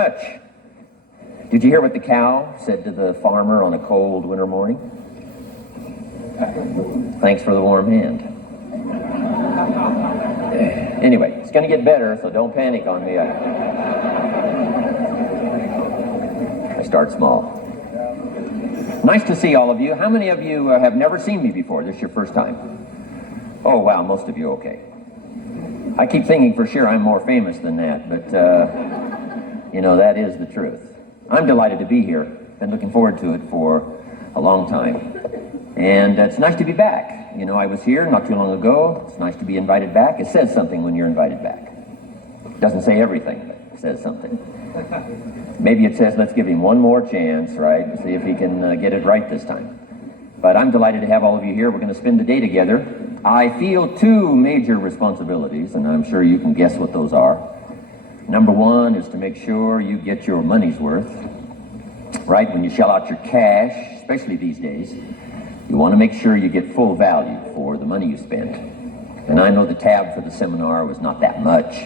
much. Did you hear what the cow said to the farmer on a cold winter morning? Thanks for the warm hand. Anyway, it's going to get better, so don't panic on me. I start small. Nice to see all of you. How many of you have never seen me before? This is your first time? Oh, wow, most of you, okay. I keep thinking for sure I'm more famous than that, but, you know, that is the truth. I'm delighted to be here. Been looking forward to it for a long time. And it's nice to be back. You know, I was here not too long ago. It's nice to be invited back. It says something when you're invited back. It doesn't say everything, but it says something. Maybe it says, let's give him one more chance, right? See if he can get it right this time. But I'm delighted to have all of you here. We're going to spend the day together. I feel two major responsibilities, and I'm sure you can guess what those are. Number one is to make sure you get your money's worth, right? When you shell out your cash, especially these days, you want to make sure you get full value for the money you spent. And I know the tab for the seminar was not that much.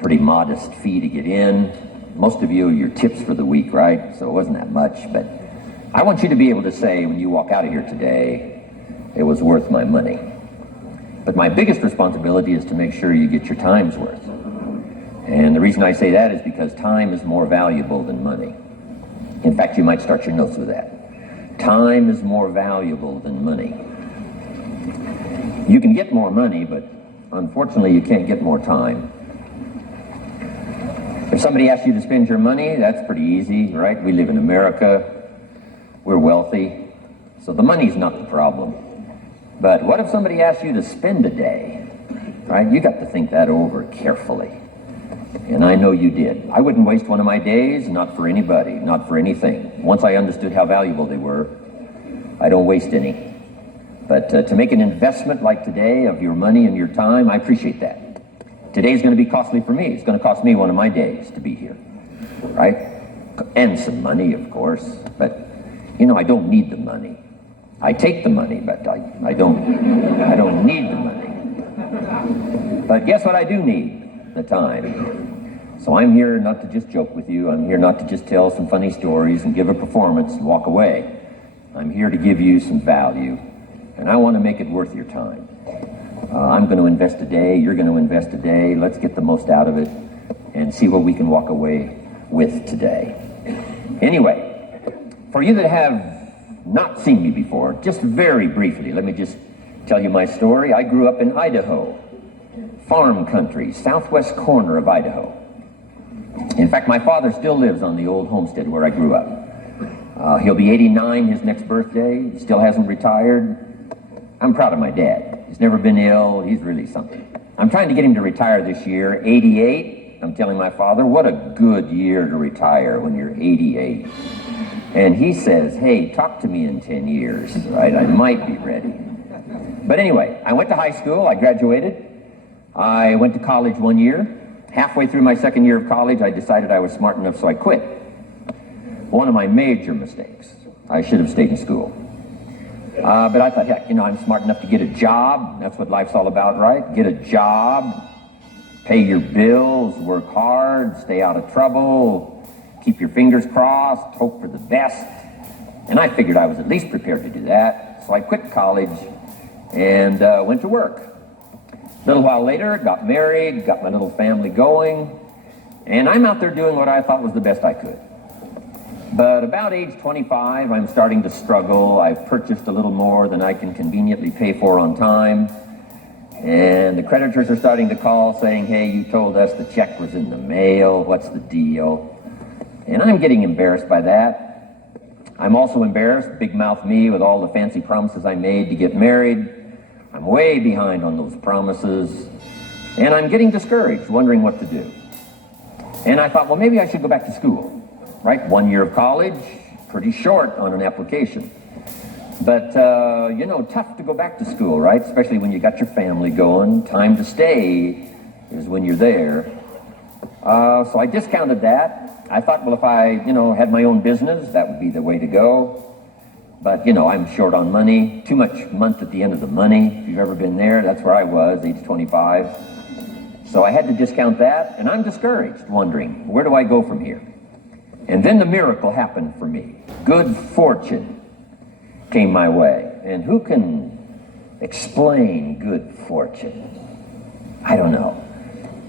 Pretty modest fee to get in. Most of you, your tips for the week, right? So it wasn't that much, but I want you to be able to say when you walk out of here today, it was worth my money. But my biggest responsibility is to make sure you get your time's worth. And the reason I say that is because time is more valuable than money. In fact, you might start your notes with that. Time is more valuable than money. You can get more money, but unfortunately you can't get more time. If somebody asks you to spend your money, that's pretty easy, right? We live in America. We're wealthy. So the money's not the problem. But what if somebody asks you to spend a day, right? You got to think that over carefully. And I know you did. I wouldn't waste one of my days, not for anybody, not for anything. Once I understood how valuable they were, I don't waste any. But to make an investment like today of your money and your time, I appreciate that. Today's going to be costly for me. It's going to cost me one of my days to be here, right? And some money, of course. But, you know, I don't need the money. I take the money, but I don't need the money. But guess what I do need? The time. So I'm here not to just joke with you. I'm here not to just tell some funny stories and give a performance and walk away. I'm here to give you some value, and I want to make it worth your time. I'm going to invest a day. You're going to invest a day. Let's get the most out of it and see what we can walk away with today. Anyway, for you that have not seen me before, just very briefly, let me just tell you my story. I grew up in Idaho. Farm country, southwest corner of Idaho. In fact, my father still lives on the old homestead where I grew up. He'll be 89 his next birthday. He still hasn't retired. I'm proud of my dad. He's never been ill. He's really something. I'm trying to get him to retire this year, 88. I'm telling my father, what a good year to retire when you're 88. And he says, hey, talk to me in 10 years, right? I might be ready. But anyway, I went to high school. I graduated. I went to college 1 year. Halfway through my second year of college, I decided I was smart enough, so I quit. One of my major mistakes. I should have stayed in school. But I thought, heck, you know, I'm smart enough to get a job. That's what life's all about, right? Get a job, pay your bills, work hard, stay out of trouble, keep your fingers crossed, hope for the best. And I figured I was at least prepared to do that. So I quit college and went to work. A little while later, got married, got my little family going, and I'm out there doing what I thought was the best I could. But about age 25, I'm starting to struggle. I've purchased a little more than I can conveniently pay for on time, and the creditors are starting to call saying, hey, you told us the check was in the mail, what's the deal? And I'm getting embarrassed by that. I'm also embarrassed, big mouth me, with all the fancy promises I made to get married. I'm way behind on those promises, and I'm getting discouraged, wondering what to do. And I thought, well, maybe I should go back to school, right? 1 year of college, pretty short on an application. But, you know, tough to go back to school, right? Especially when you got your family going. Time to stay is when you're there. So I discounted that. I thought, well, if I, you know, had my own business, that would be the way to go. But, you know, I'm short on money, too much month at the end of the money. If you've ever been there, that's where I was, age 25. So I had to discount that, and I'm discouraged, wondering, where do I go from here? And then the miracle happened for me. Good fortune came my way. And who can explain good fortune? I don't know.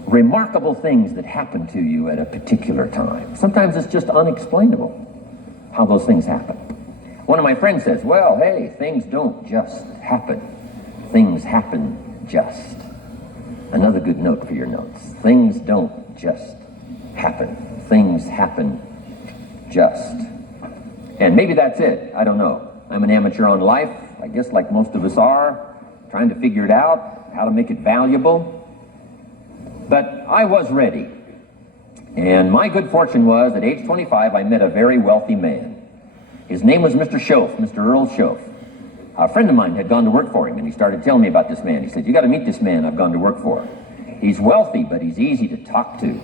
Remarkable things that happen to you at a particular time. Sometimes it's just unexplainable how those things happen. One of my friends says, well, hey, things don't just happen. Things happen just. Another good note for your notes. Things don't just happen. Things happen just. And maybe that's it. I don't know. I'm an amateur on life, I guess like most of us are, trying to figure it out, how to make it valuable. But I was ready. And my good fortune was, at age 25, I met a very wealthy man. His name was Mr. Schoaf, Mr. Earl Schoaf. A friend of mine had gone to work for him, and he started telling me about this man. He said, you got to meet this man I've gone to work for. He's wealthy, but he's easy to talk to.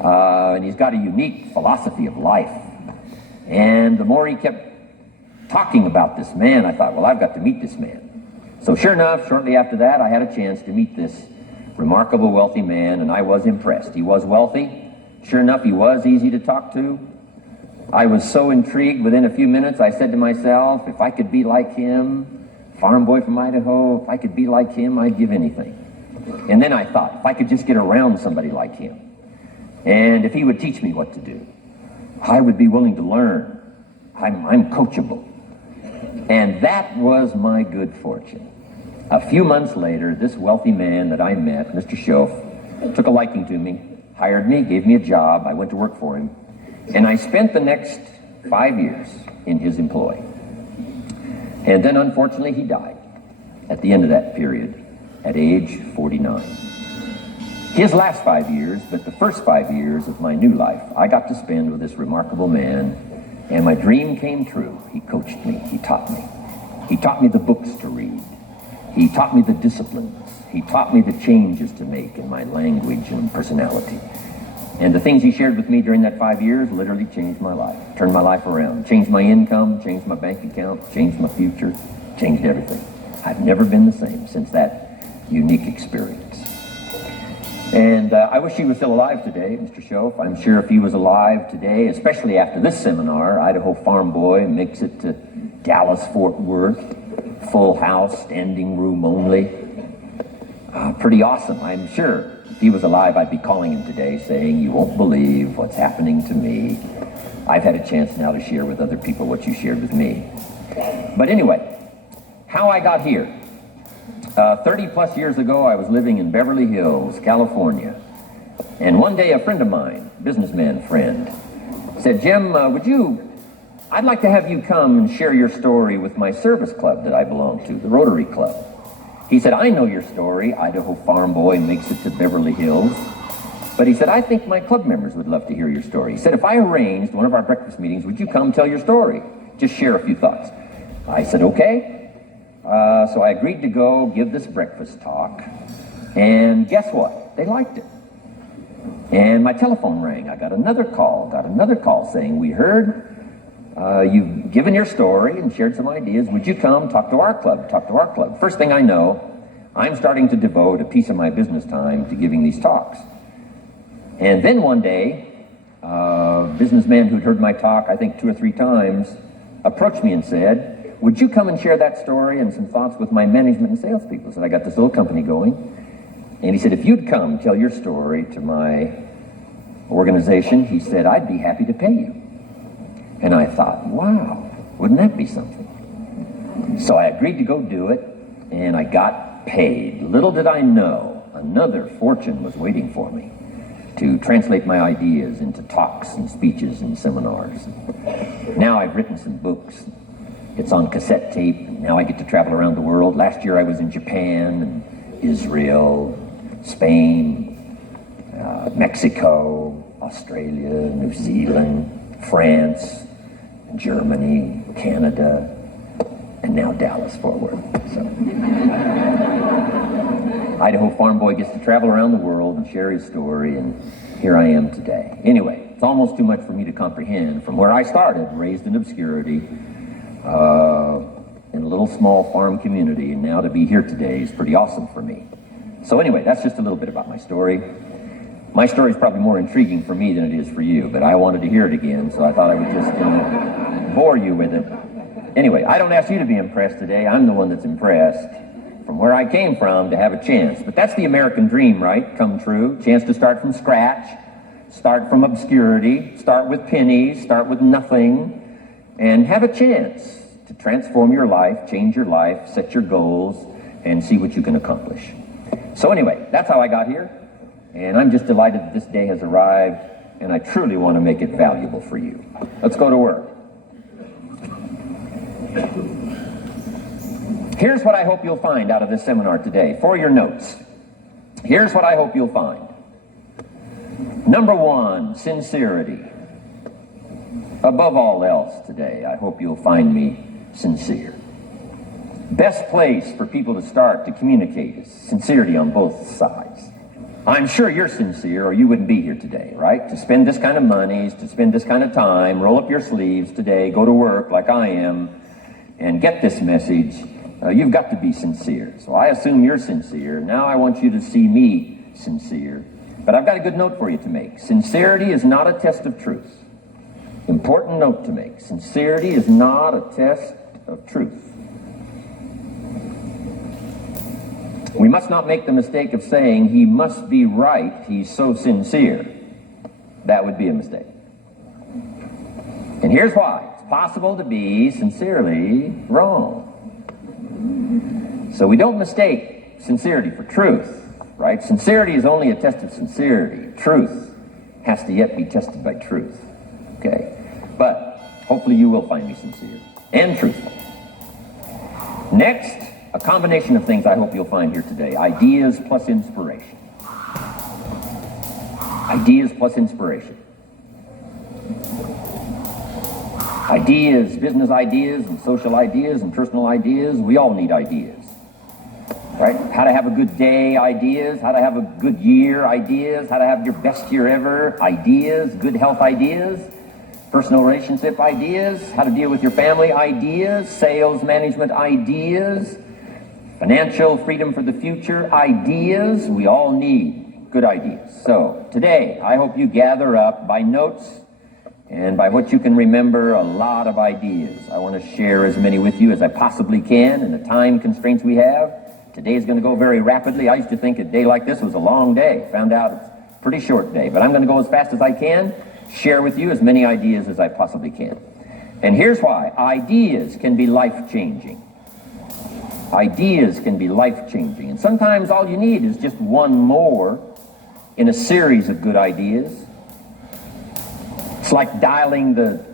And he's got a unique philosophy of life. And the more he kept talking about this man, I thought, well, I've got to meet this man. So sure enough, shortly after that, I had a chance to meet this remarkable wealthy man, and I was impressed. He was wealthy. Sure enough, he was easy to talk to. I was so intrigued, within a few minutes, I said to myself, if I could be like him, farm boy from Idaho, if I could be like him, I'd give anything. And then I thought, if I could just get around somebody like him, and if he would teach me what to do, I would be willing to learn. I'm coachable. And that was my good fortune. A few months later, this wealthy man that I met, Mr. Schoaf, took a liking to me, hired me, gave me a job. I went to work for him. And I spent the next 5 years in his employ. And then, unfortunately, he died at the end of that period, at age 49. His last 5 years, but the first 5 years of my new life, I got to spend with this remarkable man, and my dream came true. He coached me, he taught me. He taught me the books to read. He taught me the disciplines. He taught me the changes to make in my language and personality. And the things he shared with me during that 5 years literally changed my life, turned my life around, changed my income, changed my bank account, changed my future, changed everything. I've never been the same since that unique experience. And I wish he was still alive today, Mr. Schoaf. I'm sure if he was alive today, especially after this seminar, Idaho Farm Boy makes it to Dallas-Fort Worth, full house, standing room only. Pretty awesome, I'm sure. If he was alive, I'd be calling him today saying, you won't believe what's happening to me. I've had a chance now to share with other people what you shared with me. But anyway, how I got here. 30 plus years ago, I was living in Beverly Hills, California. And one day a friend of mine, businessman friend, said, Jim, I'd like to have you come and share your story with my service club that I belong to, the Rotary Club. He said, I know your story, Idaho Farm Boy makes it to Beverly Hills. But he said, I think my club members would love to hear your story. He said, if I arranged one of our breakfast meetings, would you come tell your story? Just share a few thoughts. I said, okay. So I agreed to go give this breakfast talk. And guess what? They liked it. And my telephone rang. I got another call saying, we heard you've given your story and shared some ideas. Would you come talk to our club? First thing I know, I'm starting to devote a piece of my business time to giving these talks. And then one day, a businessman who'd heard my talk, I think 2 or 3 times, approached me and said, would you come and share that story and some thoughts with my management and salespeople? So I got this little company going. And he said, if you'd come tell your story to my organization, he said, I'd be happy to pay you. And I thought, wow, wouldn't that be something? So I agreed to go do it, and I got paid. Little did I know, another fortune was waiting for me to translate my ideas into talks and speeches and seminars. Now I've written some books. It's on cassette tape. Now I get to travel around the world. Last year I was in Japan and Israel, Spain, Mexico, Australia, New Zealand, France, Germany, Canada, and now Dallas-Fort Worth. So, Idaho Farm Boy gets to travel around the world and share his story, and here I am today. Anyway, it's almost too much for me to comprehend. From where I started, raised in obscurity, in a little small farm community, and now to be here today is pretty awesome for me. So anyway, that's just a little bit about my story. My story is probably more intriguing for me than it is for you, but I wanted to hear it again, so I thought I would just bore you with it. Anyway, I don't ask you to be impressed today. I'm the one that's impressed from where I came from to have a chance. But that's the American dream, right? Come true. Chance to start from scratch, start from obscurity, start with pennies, start with nothing, and have a chance to transform your life, change your life, set your goals, and see what you can accomplish. So anyway, that's how I got here. And I'm just delighted that this day has arrived, and I truly want to make it valuable for you. Let's go to work. Here's what I hope you'll find out of this seminar today. For your notes, here's what I hope you'll find. Number one, sincerity. Above all else today, I hope you'll find me sincere. Best place for people to start to communicate is sincerity on both sides. I'm sure you're sincere or you wouldn't be here today, right? To spend this kind of money, to spend this kind of time, roll up your sleeves today, go to work like I am, and get this message. You've got to be sincere. So I assume you're sincere. Now I want you to see me sincere. But I've got a good note for you to make. Sincerity is not a test of truth. Important note to make. Sincerity is not a test of truth. We must not make the mistake of saying he must be right, he's so sincere. That would be a mistake. And here's why. It's possible to be sincerely wrong. So we don't mistake sincerity for truth, right? Sincerity is only a test of sincerity. Truth has to yet be tested by truth, okay? But hopefully you will find me sincere and truthful. Next, a combination of things I hope you'll find here today. Ideas plus inspiration. Ideas plus inspiration. Ideas, business ideas, and social ideas, and personal ideas. We all need ideas, right? How to have a good day ideas, how to have a good year ideas, how to have your best year ever ideas, good health ideas, personal relationship ideas, how to deal with your family ideas, sales management ideas, financial freedom for the future ideas. We all need good ideas. So today, I hope you gather up by notes and by what you can remember a lot of ideas. I want to share as many with you as I possibly can in the time constraints we have. Today is going to go very rapidly. I used to think a day like this was a long day. Found out it's a pretty short day. But I'm going to go as fast as I can, share with you as many ideas as I possibly can. And here's why. Ideas can be life-changing. Ideas can be life-changing. And sometimes all you need is just one more in a series of good ideas. It's like dialing the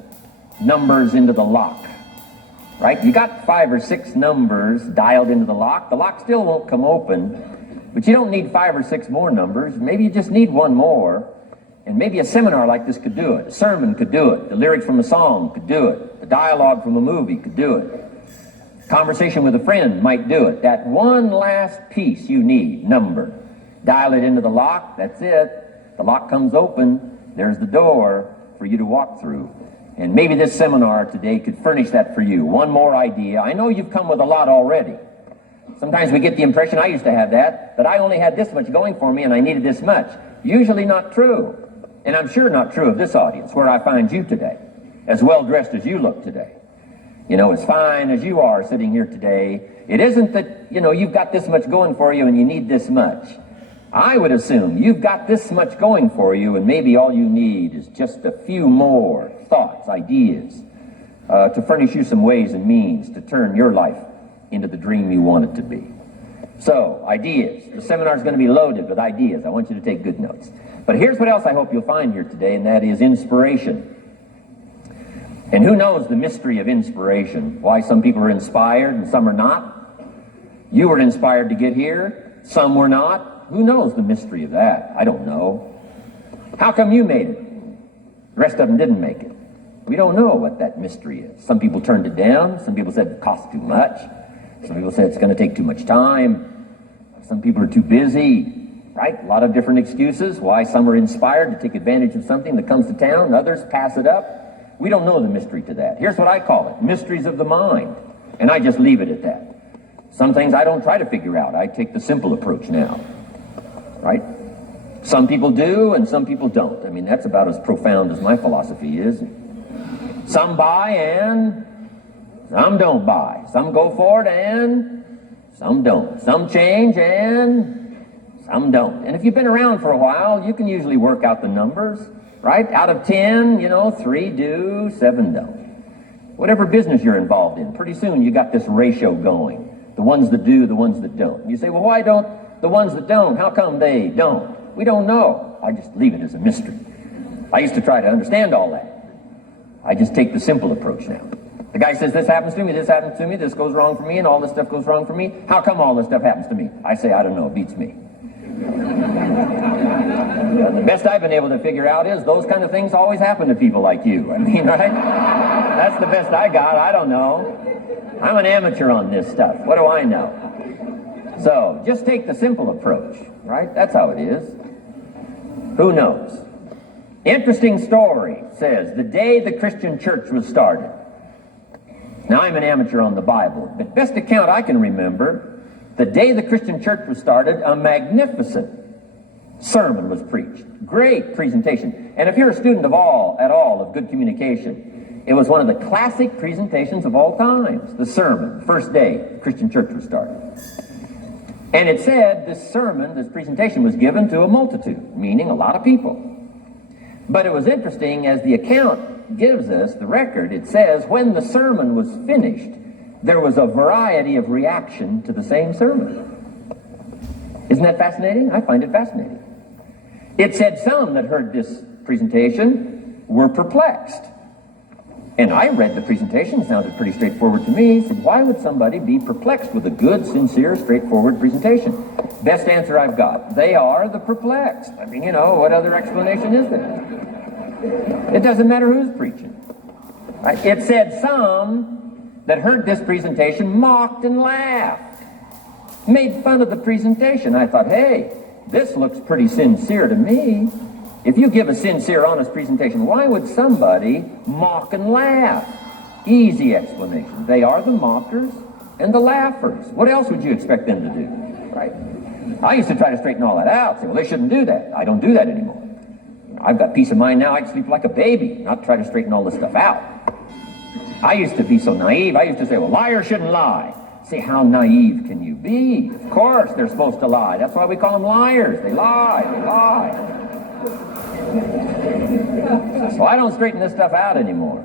numbers into the lock, right? You got 5 or 6 numbers dialed into the lock. The lock still won't come open, but you don't need 5 or 6 more numbers. Maybe you just need one more. And maybe a seminar like this could do it. A sermon could do it. The lyrics from a song could do it. The dialogue from a movie could do it. Conversation with a friend might do it. That one last piece you need, number. Dial it into the lock, that's it. The lock comes open, there's the door for you to walk through. And maybe this seminar today could furnish that for you. One more idea. I know you've come with a lot already. Sometimes we get the impression, I used to have that I only had this much going for me and I needed this much. Usually not true. And I'm sure not true of this audience, where I find you today, as well dressed as you look today. You know, as fine as you are sitting here today, it isn't that, you've got this much going for you and you need this much. I would assume you've got this much going for you and maybe all you need is just a few more thoughts, ideas, to furnish you some ways and means to turn your life into the dream you want it to be. So, ideas. The seminar is going to be loaded with ideas. I want you to take good notes. But here's what else I hope you'll find here today, and that is inspiration. And who knows the mystery of inspiration? Why some people are inspired and some are not? You were inspired to get here, some were not. Who knows the mystery of that? I don't know. How come you made it? The rest of them didn't make it. We don't know what that mystery is. Some people turned it down. Some people said it cost too much. Some people said it's going to take too much time. Some people are too busy, right? A lot of different excuses why some are inspired to take advantage of something that comes to town. Others pass it up. We don't know the mystery to that. Here's what I call it, mysteries of the mind. And I just leave it at that. Some things I don't try to figure out. I take the simple approach now. right? Some people do and some people don't. I mean, that's about as profound as my philosophy is. Some buy and some don't buy. Some go for it and some don't. Some change and some don't. And if you've been around for a while, you can usually work out the numbers, right? Out of 10, 3 do, 7 don't. Whatever business you're involved in, pretty soon you got this ratio going. The ones that do, the ones that don't. You say, well, why don't the ones that don't, how come they don't? We don't know. I just leave it as a mystery. I used to try to understand all that. I just take the simple approach now. The guy says, this happens to me, this happens to me, this goes wrong for me, and all this stuff goes wrong for me. How come all this stuff happens to me? I say, I don't know, it beats me. The best I've been able to figure out is those kind of things always happen to people like you. I mean, right? That's the best I got. I don't know. I'm an amateur on this stuff. What do I know? So, just take the simple approach, right? That's how it is. Who knows? Interesting story says, the day the Christian church was started. Now, I'm an amateur on the Bible, but best account I can remember, the day the Christian church was started, a magnificent sermon was preached. Great presentation. And if you're a student at all of good communication, it was one of the classic presentations of all times. The sermon, first day the Christian church was started. And it said this sermon, this presentation was given to a multitude, meaning a lot of people. But it was interesting, as the account gives us, the record, it says, when the sermon was finished, there was a variety of reaction to the same sermon. Isn't that fascinating? I find it fascinating. It said some that heard this presentation were perplexed. And I read the presentation, it sounded pretty straightforward to me. I said, why would somebody be perplexed with a good, sincere, straightforward presentation? Best answer I've got, they are the perplexed. I mean, what other explanation is there? It doesn't matter who's preaching. Right? It said some that heard this presentation mocked and laughed, made fun of the presentation. I thought, hey, this looks pretty sincere to me. If you give a sincere, honest presentation, why would somebody mock and laugh? Easy explanation. They are the mockers and the laughers. What else would you expect them to do? Right? I used to try to straighten all that out. Say, well, they shouldn't do that. I don't do that anymore. I've got peace of mind now. I can sleep like a baby, not try to straighten all this stuff out. I used to be so naive. I used to say, well, liars shouldn't lie. Say, how naive can you be? Of course they're supposed to lie. That's why we call them liars. They lie. They lie. So I don't straighten this stuff out anymore.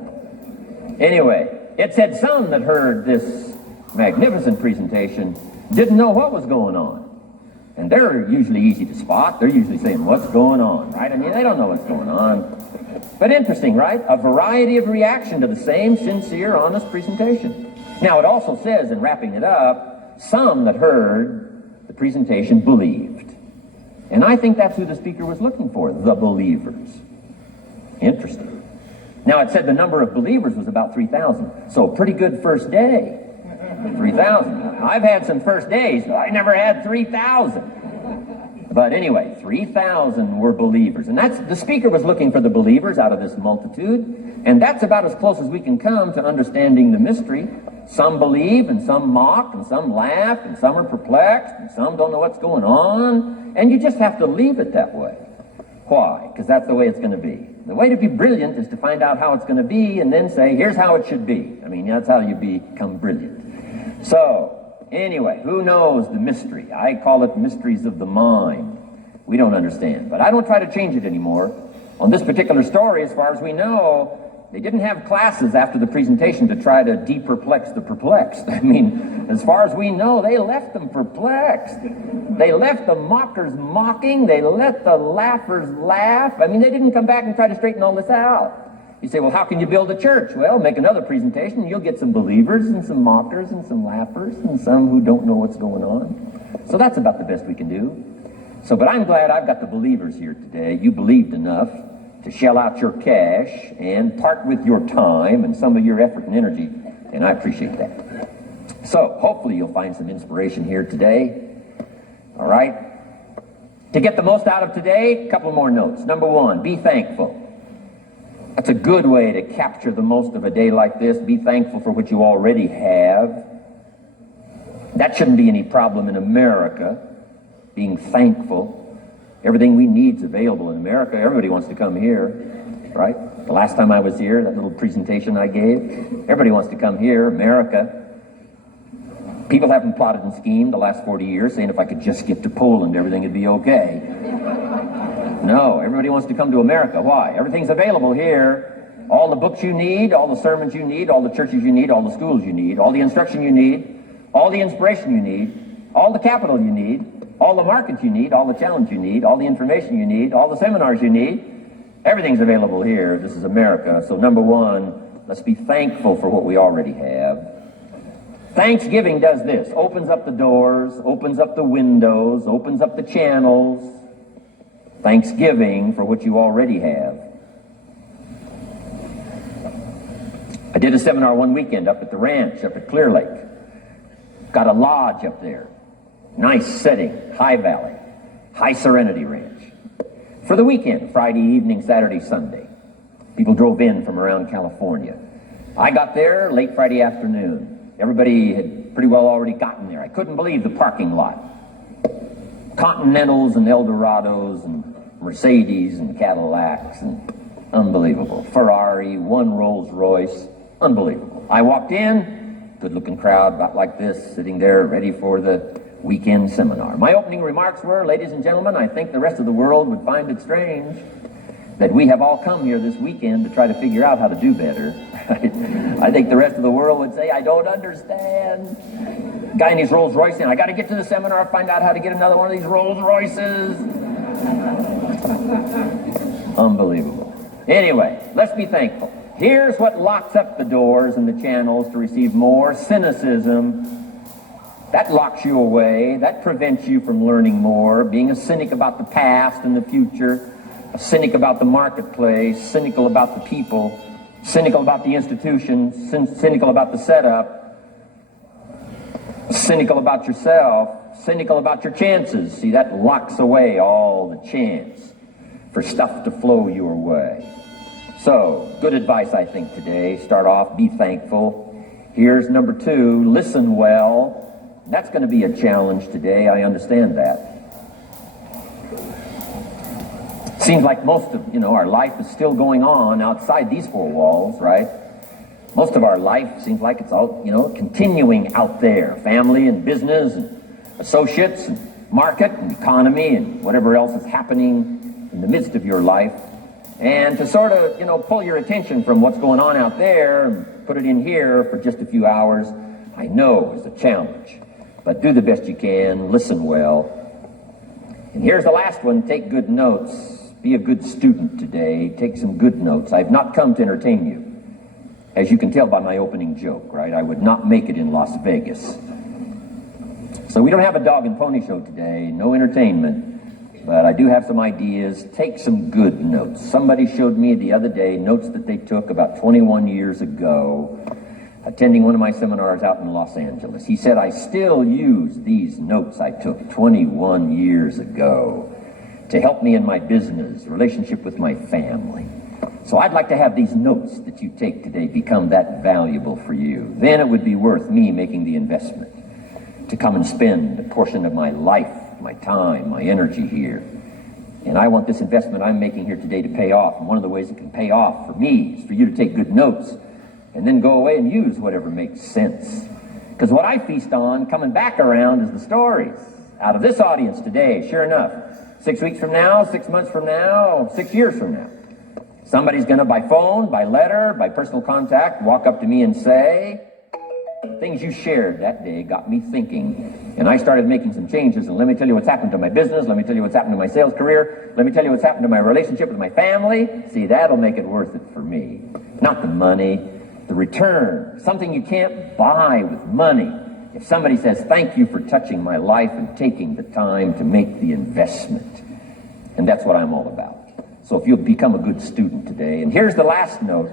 Anyway, it said some that heard this magnificent presentation didn't know what was going on. And they're usually easy to spot. They're usually saying, what's going on, right? I mean, they don't know what's going on. But interesting, right? A variety of reaction to the same sincere, honest presentation. Now, it also says, in wrapping it up, some that heard the presentation believed. And I think that's who the speaker was looking for, the believers. Interesting. Now, it said the number of believers was about 3,000. So, pretty good first day. 3,000. I've had some first days, but I never had 3,000. But anyway, 3,000 were believers. And that's, the speaker was looking for the believers out of this multitude. And that's about as close as we can come to understanding the mystery. Some believe, and some mock, and some laugh, and some are perplexed, and some don't know what's going on. And you just have to leave it that way. Why? Because that's the way it's going to be. The way to be brilliant is to find out how it's going to be and then say, here's how it should be. I mean, that's how you become brilliant. So, anyway, who knows the mystery? I call it mysteries of the mind. We don't understand. But I don't try to change it anymore. On this particular story, as far as we know, they didn't have classes after the presentation to try to de-perplex the perplexed. I mean, as far as we know, they left them perplexed. They left the mockers mocking. They let the laughers laugh. I mean, they didn't come back and try to straighten all this out. You say, well, how can you build a church? Well, make another presentation, and you'll get some believers and some mockers and some laughers and some who don't know what's going on. So that's about the best we can do. So, but I'm glad I've got the believers here today. You believed enough to shell out your cash and part with your time and some of your effort and energy, and I appreciate that. So, hopefully you'll find some inspiration here today. All right? To get the most out of today, a couple more notes. Number one, be thankful. That's a good way to capture the most of a day like this. Be thankful for what you already have. That shouldn't be any problem in America, being thankful. Everything we need is available in America. Everybody wants to come here, right? The last time I was here, that little presentation I gave, everybody wants to come here, America. People haven't plotted and schemed the last 40 years saying if I could just get to Poland, everything would be okay. No, everybody wants to come to America. Why? Everything's available here. All the books you need, all the sermons you need, all the churches you need, all the schools you need, all the instruction you need, all the inspiration you need, all the capital you need, all the markets you need, all the challenge you need, all the information you need, all the seminars you need. Everything's available here. This is America. So number one, let's be thankful for what we already have. Thanksgiving does this. Opens up the doors, opens up the windows, opens up the channels. Thanksgiving for what you already have. I did a seminar one weekend up at the ranch, up at Clear Lake. Got a lodge up there. Nice setting, high valley, high serenity ranch. For the weekend, Friday evening, Saturday, Sunday. People drove in from around California. I got there late Friday afternoon. Everybody had pretty well already gotten there. I couldn't believe the parking lot. Continentals and Eldorados and Mercedes and Cadillacs and unbelievable. Ferrari, one Rolls Royce, unbelievable. I walked in, good-looking crowd about like this, sitting there ready for the weekend seminar. My opening remarks were, ladies and gentlemen, I think the rest of the world would find it strange that we have all come here this weekend to try to figure out how to do better. I think the rest of the world would say, I don't understand. Guy in his Rolls Royce saying, I got to get to the seminar, find out how to get another one of these Rolls Royces. Unbelievable. Anyway, let's be thankful. Here's what locks up the doors and the channels to receive more: cynicism. That locks you away. That prevents you from learning more. Being a cynic about the past and the future, a cynic about the marketplace, cynical about the people, cynical about the institutions, cynical about the setup, cynical about yourself, cynical about your chances. See, that locks away all the chance for stuff to flow your way. So, good advice, I think, today. Start off, be thankful. Here's number two, listen well. That's going to be a challenge today, I understand that. Seems like most of, our life is still going on outside these four walls, right? Most of our life seems like it's all, continuing out there. Family and business and associates and market and economy and whatever else is happening in the midst of your life. And to sort of, pull your attention from what's going on out there and put it in here for just a few hours, I know is a challenge. But do the best you can, listen well. And here's the last one, take good notes. Be a good student today, take some good notes. I've not come to entertain you. As you can tell by my opening joke, right? I would not make it in Las Vegas. So we don't have a dog and pony show today, no entertainment, but I do have some ideas. Take some good notes. Somebody showed me the other day notes that they took about 21 years ago, attending one of my seminars out in Los Angeles. He said, I still use these notes I took 21 years ago to help me in my business, relationship with my family. So I'd like to have these notes that you take today become that valuable for you. Then it would be worth me making the investment to come and spend a portion of my life, my time, my energy here. And I want this investment I'm making here today to pay off. And one of the ways it can pay off for me is for you to take good notes and then go away and use whatever makes sense. Because what I feast on coming back around is the stories out of this audience today. Sure enough, 6 weeks from now, 6 months from now, 6 years from now, somebody's going to, by phone, by letter, by personal contact, walk up to me and say, things you shared that day got me thinking, and I started making some changes, and let me tell you what's happened to my business, let me tell you what's happened to my sales career, let me tell you what's happened to my relationship with my family. See, that'll make it worth it for me. Not the money, the return, something you can't buy with money. If somebody says, thank you for touching my life and taking the time to make the investment. And that's what I'm all about. So if you'll become a good student today. And here's the last note.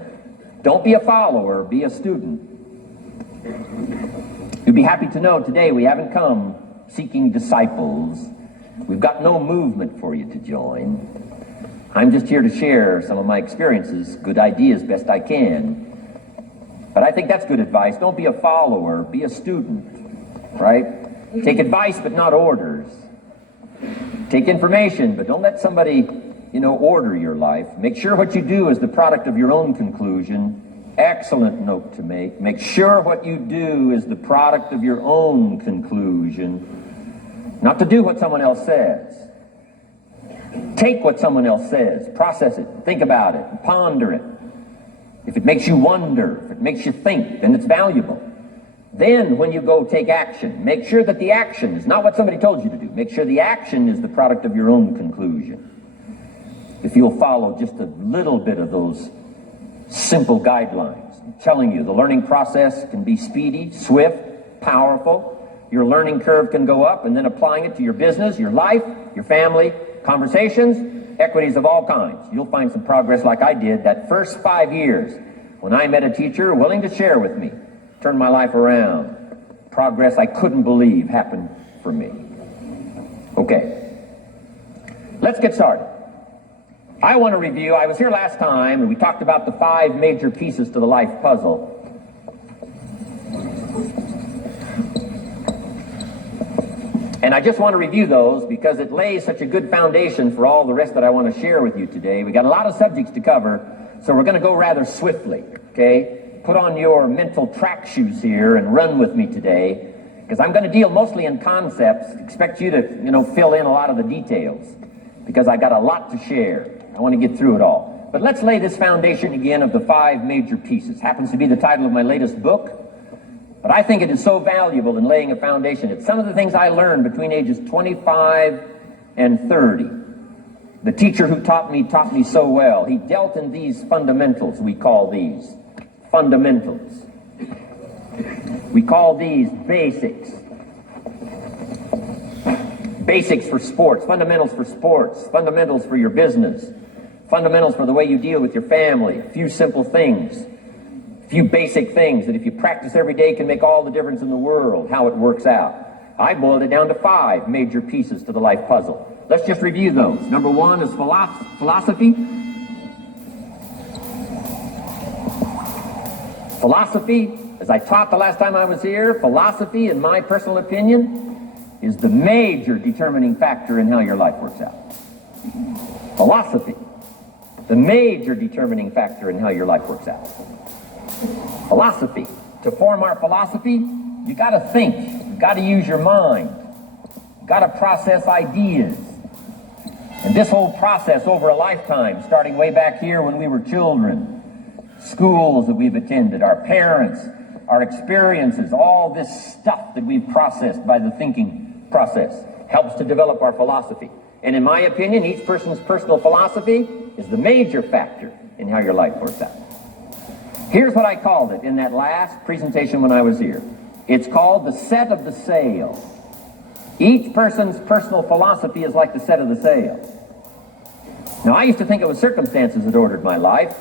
Don't be a follower, be a student. You'll be happy to know today we haven't come seeking disciples. We've got no movement for you to join. I'm just here to share some of my experiences, good ideas best I can. But I think that's good advice. Don't be a follower, be a student, right? Take advice but not orders. Take information, but don't let somebody, order your life. Make sure what you do is the product of your own conclusion. Excellent note to make. Make sure what you do is the product of your own conclusion. Not to do what someone else says. Take what someone else says, process it, think about it, ponder it. If it makes you wonder, if it makes you think, then it's valuable. Then when you go take action, make sure that the action is not what somebody told you to do. Make sure the action is the product of your own conclusion. If you'll follow just a little bit of those simple guidelines, I'm telling you, the learning process can be speedy, swift, powerful. Your learning curve can go up, and then applying it to your business, your life, your family, conversations, equities of all kinds. You'll find some progress like I did that first 5 years when I met a teacher willing to share with me, turned my life around. Progress I couldn't believe happened for me. Okay, let's get started. I want to review, I was here last time and we talked about the 5 major pieces to the life puzzle. And I just want to review those because it lays such a good foundation for all the rest that I want to share with you today. We got a lot of subjects to cover, so we're going to go rather swiftly, okay? Put on your mental track shoes here and run with me today, because I'm going to deal mostly in concepts. Expect you to, fill in a lot of the details, because I got a lot to share. I want to get through it all. But let's lay this foundation again of the 5 major pieces. Happens to be the title of my latest book. But I think it is so valuable in laying a foundation. It's some of the things I learned between ages 25 and 30. The teacher who taught me so well. He dealt in these fundamentals, we call these. Fundamentals. We call these basics. Basics for sports, fundamentals for sports, fundamentals for your business, fundamentals for the way you deal with your family, a few simple things. A few basic things that if you practice every day can make all the difference in the world, how it works out. I boiled it down to 5 major pieces to the life puzzle. Let's just review those. Number 1 is philosophy. Philosophy, as I taught the last time I was here, philosophy, in my personal opinion, is the major determining factor in how your life works out. Philosophy, the major determining factor in how your life works out. Philosophy. To form our philosophy, you got to think. You got to use your mind. You got to process ideas. And this whole process over a lifetime, starting way back here when we were children, schools that we've attended, our parents, our experiences, all this stuff that we've processed by the thinking process helps to develop our philosophy. And in my opinion, each person's personal philosophy is the major factor in how your life works out. Here's what I called it in that last presentation when I was here. It's called the set of the sail. Each person's personal philosophy is like the set of the sail. Now, I used to think it was circumstances that ordered my life.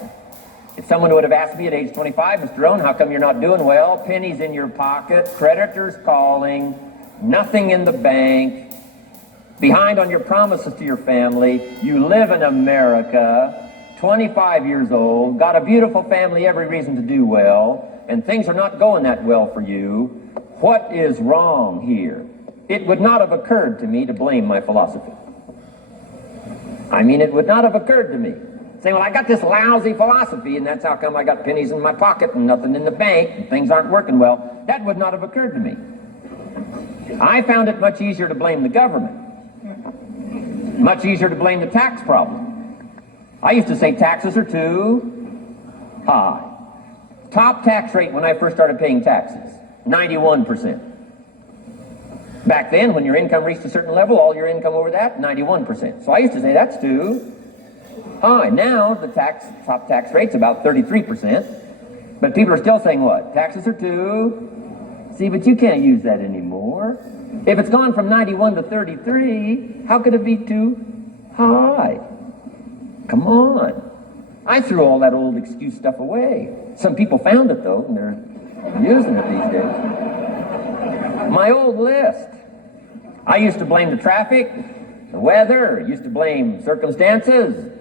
If someone would have asked me at age 25, Mr. Rohn, how come you're not doing well? Pennies in your pocket, creditors calling, nothing in the bank, behind on your promises to your family, you live in America, 25 years old, got a beautiful family, every reason to do well, and things are not going that well for you. What is wrong here? It would not have occurred to me to blame my philosophy. It would not have occurred to me. Saying, well, I got this lousy philosophy, and that's how come I got pennies in my pocket and nothing in the bank, and things aren't working well. That would not have occurred to me. I found it much easier to blame the government. Much easier to blame the tax problem. I used to say taxes are too high. Top tax rate when I first started paying taxes, 91%. Back then, when your income reached a certain level, all your income over that, 91%. So I used to say that's too high. Now, the top tax rate's about 33%. But people are still saying what? Taxes are too... See, but you can't use that anymore. If it's gone from 91 to 33, how could it be too high? Come on. I threw all that old excuse stuff away. Some people found it, though, and they're using it these days. My old list. I used to blame the traffic, the weather, I used to blame circumstances,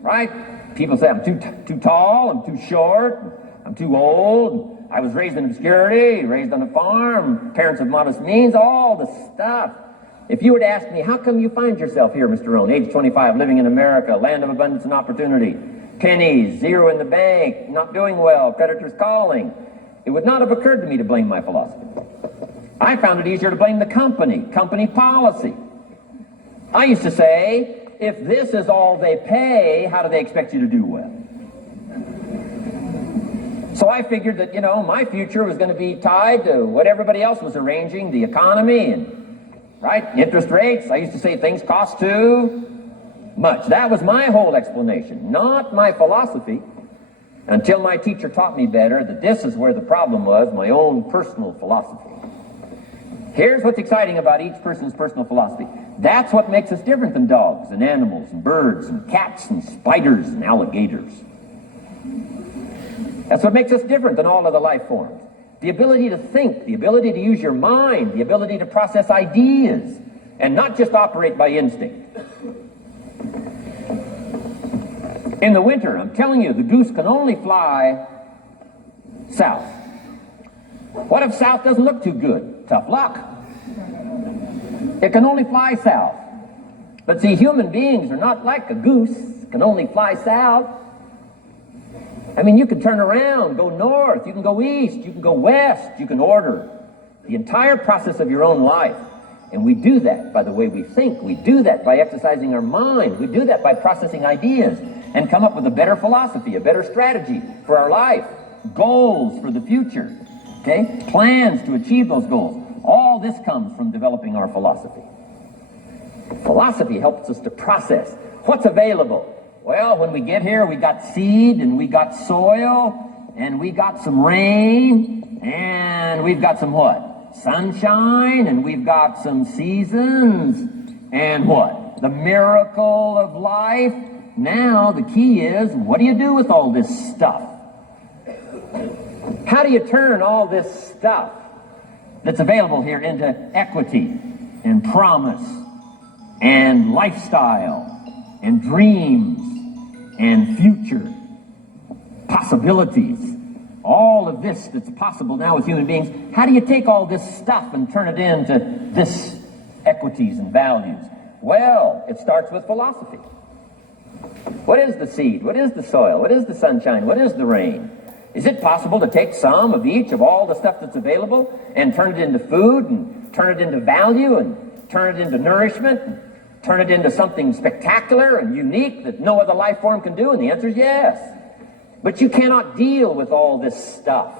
right? People say I'm too tall, I'm too short, I'm too old, I was raised in obscurity, raised on a farm, parents of modest means, all the stuff. If you were to ask me, how come you find yourself here, Mr. Rohn, age 25, living in America, land of abundance and opportunity, pennies, zero in the bank, not doing well, creditors calling, it would not have occurred to me to blame my philosophy. I found it easier to blame the company policy. I used to say, if this is all they pay, how do they expect you to do well? So I figured that, my future was going to be tied to what everybody else was arranging, the economy and, interest rates. I used to say things cost too much. That was my whole explanation, not my philosophy, until my teacher taught me better that this is where the problem was, my own personal philosophy. Here's what's exciting about each person's personal philosophy. That's what makes us different than dogs and animals and birds and cats and spiders and alligators. That's what makes us different than all other life forms. The ability to think, the ability to use your mind, the ability to process ideas, and not just operate by instinct. In the winter, I'm telling you, the goose can only fly south. What if south doesn't look too good? Tough luck. It can only fly south. But see, human beings are not like a goose, can only fly south. I mean, you can turn around, go north, you can go east, you can go west, you can order the entire process of your own life. And we do that by the way we think. We do that by exercising our mind. We do that by processing ideas and come up with a better philosophy, a better strategy for our life, goals for the future, okay? Plans to achieve those goals. All this comes from developing our philosophy. Philosophy helps us to process what's available. Well, when we get here, we got seed, and we got soil, and we got some rain, and we've got some what? Sunshine, and we've got some seasons, and what? The miracle of life. Now, the key is, what do you do with all this stuff? How do you turn all this stuff that's available here into equity, and promise, and lifestyle, and dreams, and future possibilities? All of this that's possible now with human beings, how do you take all this stuff and turn it into this equities and values? Well, it starts with philosophy. What is the seed? What is the soil? What is the sunshine? What is the rain? Is it possible to take some of each of all the stuff that's available and turn it into food and turn it into value and turn it into nourishment and turn it into something spectacular and unique that no other life form can do? And the answer is yes. But you cannot deal with all this stuff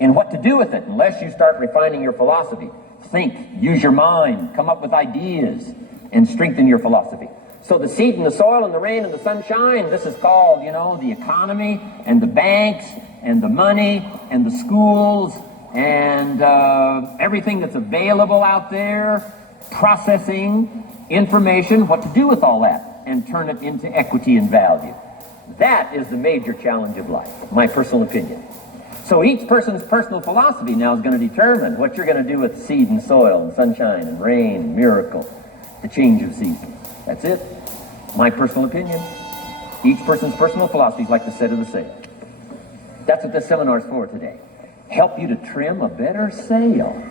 and what to do with it unless you start refining your philosophy. Think, use your mind, come up with ideas, and strengthen your philosophy. So the seed and the soil and the rain and the sunshine, this is called, the economy and the banks and the money and the schools and everything that's available out there, processing information, what to do with all that, and turn it into equity and value. That is the major challenge of life, my personal opinion. So each person's personal philosophy now is going to determine what you're going to do with seed and soil and sunshine and rain and miracle, the change of seasons. That's it. My personal opinion. Each person's personal philosophy is like the set of the sail. That's what this seminar is for today. Help you to trim a better sail.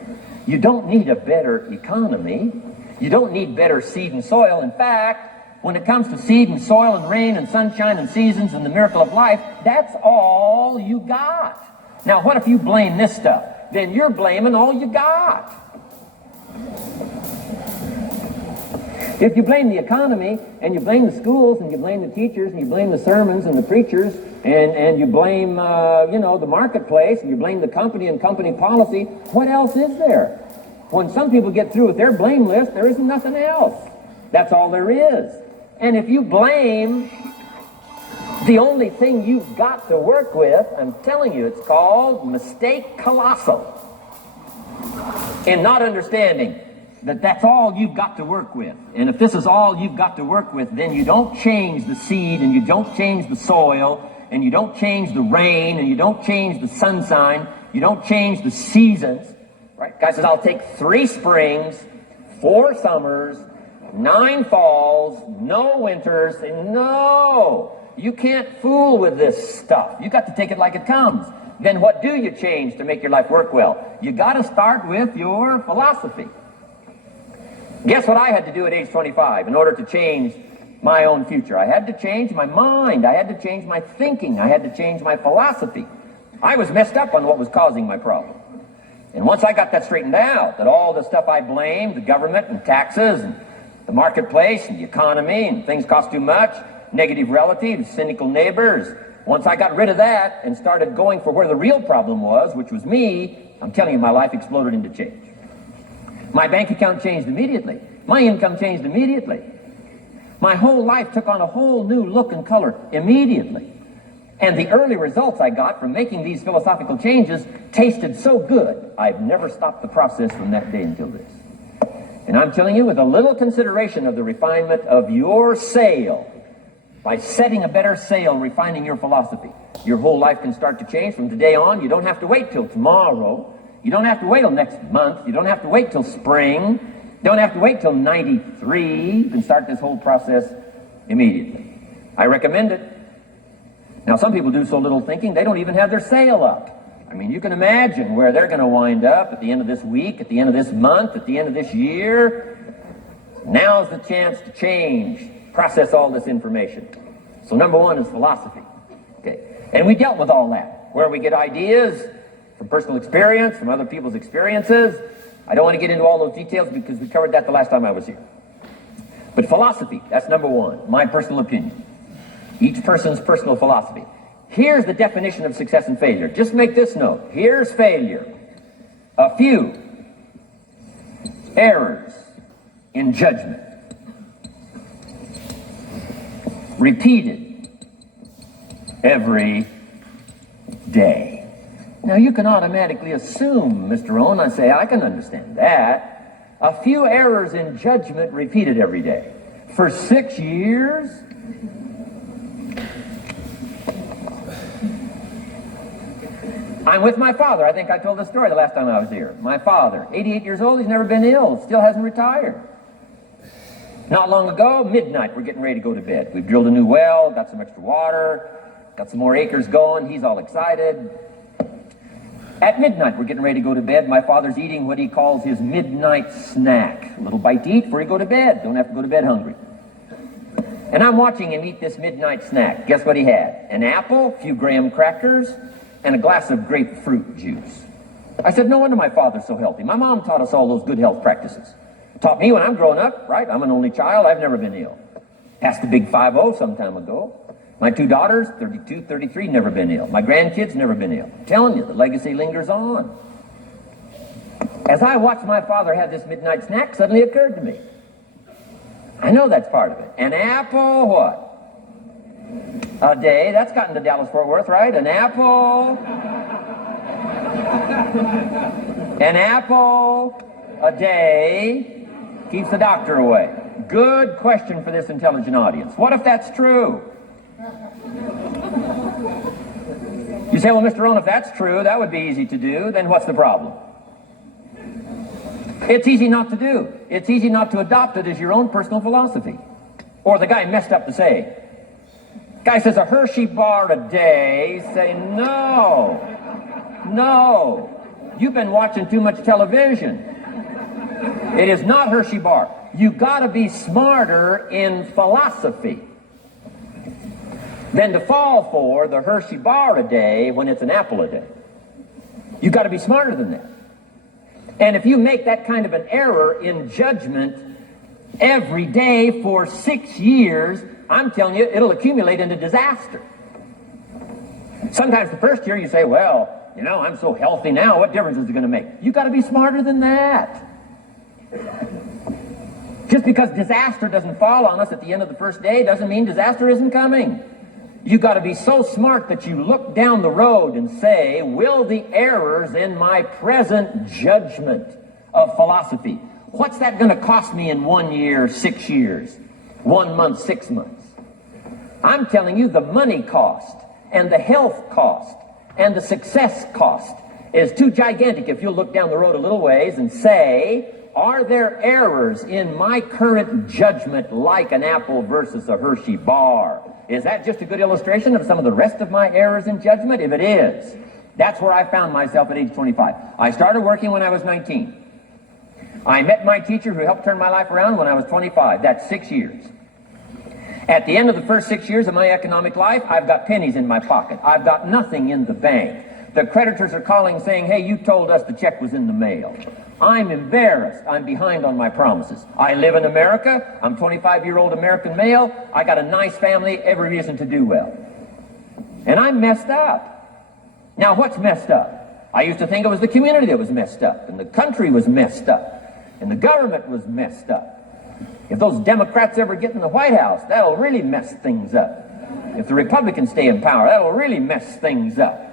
You don't need a better economy. You don't need better seed and soil. In fact, when it comes to seed and soil and rain and sunshine and seasons and the miracle of life, that's all you got. Now, what if you blame this stuff? Then you're blaming all you got. If you blame the economy, and you blame the schools, and you blame the teachers, and you blame the sermons and the preachers, and you blame, the marketplace, and you blame the company and company policy, what else is there? When some people get through with their blame list, there isn't nothing else. That's all there is. And if you blame the only thing you've got to work with, I'm telling you, it's called mistake colossal. In not understanding that that's all you've got to work with. And if this is all you've got to work with, then you don't change the seed, and you don't change the soil, and you don't change the rain, and you don't change the sunshine, you don't change the seasons. Right? Guy says, I'll take 3 springs, 4 summers, 9 falls, no winters. And no, you can't fool with this stuff. You got to take it like it comes. Then what do you change to make your life work well? You got to start with your philosophy. Guess what I had to do at age 25 in order to change my own future? I had to change my mind. I had to change my thinking. I had to change my philosophy. I was messed up on what was causing my problem. And once I got that straightened out, that all the stuff I blamed, the government and taxes and the marketplace and the economy and things cost too much, negative relatives, cynical neighbors, once I got rid of that and started going for where the real problem was, which was me, I'm telling you, my life exploded into change. My bank account changed immediately. My income changed immediately. My whole life took on a whole new look and color immediately. And the early results I got from making these philosophical changes tasted so good, I've never stopped the process from that day until this. And I'm telling you, with a little consideration of the refinement of your sail, by setting a better sail, refining your philosophy, your whole life can start to change from today on. You don't have to wait till tomorrow. You don't have to wait till next month. You don't have to wait till spring. You don't have to wait till 93. You can start this whole process immediately. I recommend it. Now, some people do so little thinking, they don't even have their sail up. I mean, you can imagine where they're going to wind up at the end of this week, at the end of this month, at the end of this year. Now's the chance to change, process all this information. So number one is philosophy. Okay. And we dealt with all that, where we get ideas from personal experience, from other people's experiences. I don't want to get into all those details because we covered that the last time I was here. But philosophy, that's number one, my personal opinion. Each person's personal philosophy. Here's the definition of success and failure. Just make this note. Here's failure. A few errors in judgment. Repeated every day. Now you can automatically assume, Mr. Rohn, I say, I can understand that. A few errors in judgment repeated every day. For 6 years? I'm with my father. I think I told this story the last time I was here. My father, 88 years old, he's never been ill, still hasn't retired. Not long ago, midnight, we're getting ready to go to bed. We've drilled a new well, got some extra water, got some more acres going, he's all excited. At midnight, we're getting ready to go to bed. My father's eating what he calls his midnight snack. A little bite to eat before he go to bed. Don't have to go to bed hungry. And I'm watching him eat this midnight snack. Guess what he had? An apple, a few graham crackers, and a glass of grapefruit juice. I said, no wonder my father's so healthy. My mom taught us all those good health practices. Taught me when I'm growing up, right? I'm an only child. I've never been ill. Passed the big 5-0 some time ago. My 2 daughters, 32, 33, never been ill. My grandkids, never been ill. I'm telling you, the legacy lingers on. As I watched my father have this midnight snack, suddenly occurred to me. I know that's part of it. An apple, what? A day. That's gotten to Dallas-Fort Worth, right? An apple. An apple a day keeps the doctor away. Good question for this intelligent audience. What if that's true? You say, well, Mr. Rohn, if that's true, that would be easy to do. Then what's the problem? It's easy not to do. It's easy not to adopt it as your own personal philosophy. Or the guy messed up the saying. Guy says a Hershey bar a day. Say, no. You've been watching too much television. It is not Hershey bar. You got to be smarter in philosophy than to fall for the Hershey bar a day when it's an apple a day. You got to be smarter than that. And if you make that kind of an error in judgment every day for 6 years, I'm telling you, it'll accumulate into disaster. Sometimes the first year you say, well, you know, I'm so healthy now, what difference is it going to make? You got to be smarter than that. Just because disaster doesn't fall on us at the end of the first day doesn't mean disaster isn't coming. You got to be so smart that you look down the road and say, will the errors in my present judgment of philosophy, what's that going to cost me in 1 year, 6 years, 1 month, 6 months? I'm telling you, the money cost and the health cost and the success cost is too gigantic if you'll look down the road a little ways and say, are there errors in my current judgment like an apple versus a Hershey bar? Is that just a good illustration of some of the rest of my errors in judgment? If it is, that's where I found myself at age 25. I started working when I was 19. I met my teacher who helped turn my life around when I was 25. That's 6 years. At the end of the first 6 years of my economic life, I've got pennies in my pocket. I've got nothing in the bank. The creditors are calling saying, hey, you told us the check was in the mail. I'm embarrassed. I'm behind on my promises. I live in America. I'm 25-year-old American male. I got a nice family, every reason to do well. And I'm messed up. Now, what's messed up? I used to think it was the community that was messed up, and the country was messed up, and the government was messed up. If those Democrats ever get in the White House, that'll really mess things up. If the Republicans stay in power, that'll really mess things up.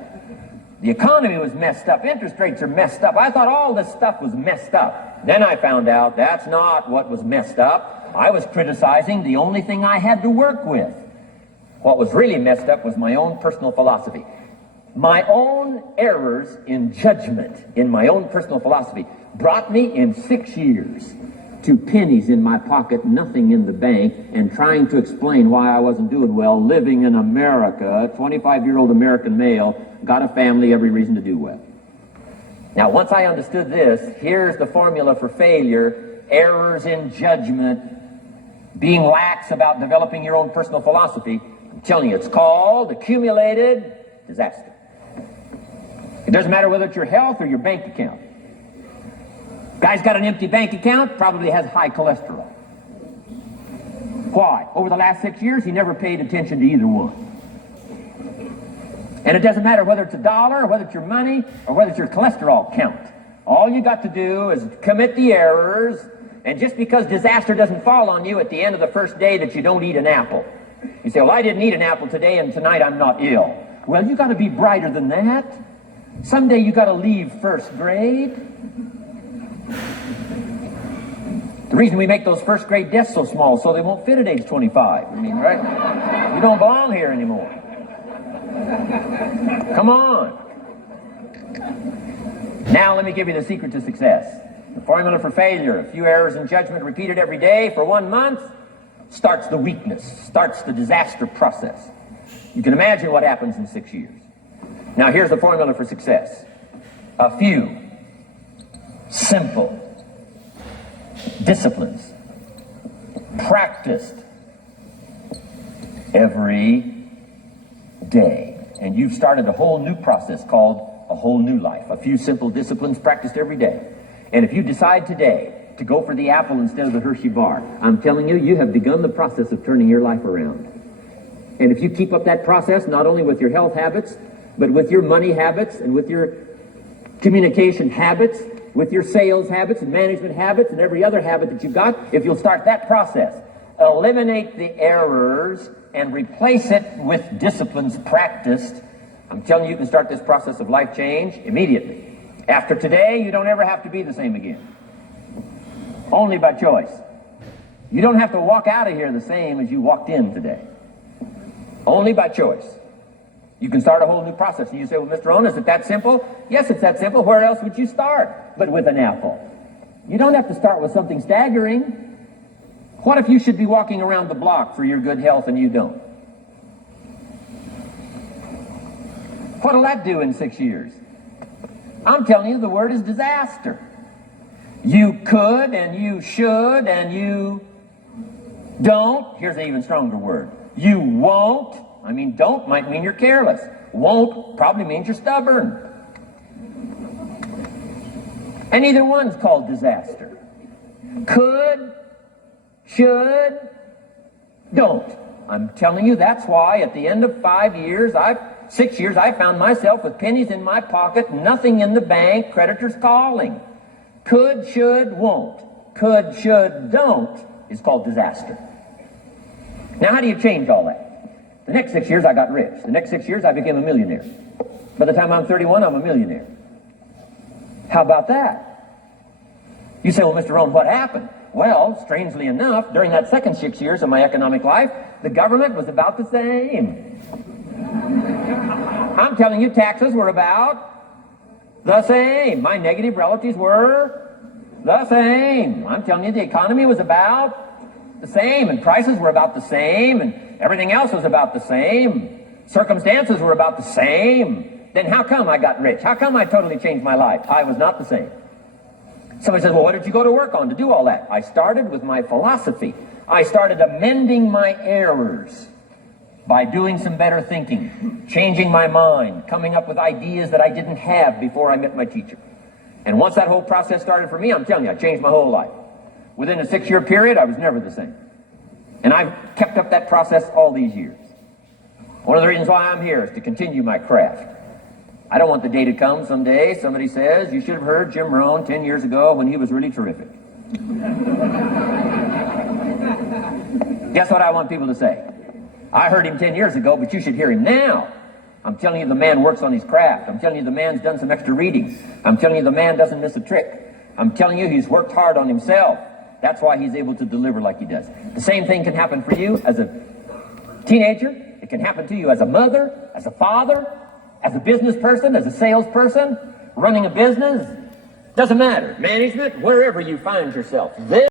The economy was messed up. Interest rates are messed up. I thought all this stuff was messed up. Then I found out that's not what was messed up. I was criticizing the only thing I had to work with. What was really messed up was my own personal philosophy. My own errors in judgment in my own personal philosophy brought me in 6 years to pennies in my pocket, nothing in the bank, and trying to explain why I wasn't doing well, living in America, 25-year-old American male, got a family, every reason to do well. Now, once I understood this, here's the formula for failure: errors in judgment, being lax about developing your own personal philosophy. I'm telling you, it's called accumulated disaster. It doesn't matter whether it's your health or your bank account. Guy's got an empty bank account, probably has high cholesterol. Why? Over the last 6 years, he never paid attention to either one. And it doesn't matter whether it's a dollar, or whether it's your money, or whether it's your cholesterol count. All you got to do is commit the errors, and just because disaster doesn't fall on you at the end of the first day that you don't eat an apple. You say, well, I didn't eat an apple today, and tonight I'm not ill. Well, you got to be brighter than that. Someday you got to leave first grade. The reason we make those first grade desks so small so they won't fit at age 25. I mean, right? You don't belong here anymore. Come on. Now let me give you the secret to success. The formula for failure: a few errors in judgment repeated every day for 1 month starts the weakness, starts the disaster process. You can imagine what happens in 6 years. Now here's the formula for success: a few simple disciplines practiced every day. And you've started a whole new process called a whole new life. A few simple disciplines practiced every day. And if you decide today to go for the apple instead of the Hershey bar, I'm telling you, you have begun the process of turning your life around. And if you keep up that process, not only with your health habits, but with your money habits and with your communication habits, with your sales habits and management habits and every other habit that you've got, if you'll start that process, eliminate the errors and replace it with disciplines practiced, I'm telling you, you can start this process of life change immediately. After today, you don't ever have to be the same again. Only by choice. You don't have to walk out of here the same as you walked in today. Only by choice. You can start a whole new process. And you say, well, Mr. Rohn, is it that simple? Yes, it's that simple. Where else would you start but with an apple? You don't have to start with something staggering. What if you should be walking around the block for your good health and you don't? What'll that do in 6 years? I'm telling you, the word is disaster. You could and you should and you don't. Here's an even stronger word. You won't. I mean, don't might mean you're careless. Won't probably means you're stubborn. And either one's called disaster. Could, should, don't. I'm telling you, that's why at the end of 6 years, I found myself with pennies in my pocket, nothing in the bank, creditors calling. Could, should, won't. Could, should, don't is called disaster. Now, how do you change all that? The next 6 years, I got rich. The next 6 years, I became a millionaire. By the time I'm 31, I'm a millionaire. How about that? You say, well, Mr. Rohn, what happened? Well, strangely enough, during that second 6 years of my economic life, the government was about the same. I'm telling you, taxes were about the same. My negative relatives were the same. I'm telling you, the economy was about the same, and prices were about the same, and everything else was about the same. Circumstances were about the same. Then how come I got rich? How come I totally changed my life? I was not the same. Somebody says, well, what did you go to work on to do all that? I started with my philosophy. I started amending my errors by doing some better thinking, changing my mind, coming up with ideas that I didn't have before I met my teacher. And once that whole process started for me, I'm telling you, I changed my whole life. Within a 6-year period, I was never the same. And I've kept up that process all these years. One of the reasons why I'm here is to continue my craft. I don't want the day to come someday somebody says, you should have heard Jim Rohn 10 years ago when he was really terrific. Guess what I want people to say? I heard him 10 years ago, but you should hear him now. I'm telling you the man works on his craft. I'm telling you the man's done some extra reading. I'm telling you the man doesn't miss a trick. I'm telling you he's worked hard on himself. That's why he's able to deliver like he does. The same thing can happen for you as a teenager. It can happen to you as a mother, as a father, as a business person, as a salesperson, running a business. Doesn't matter. Management, wherever you find yourself.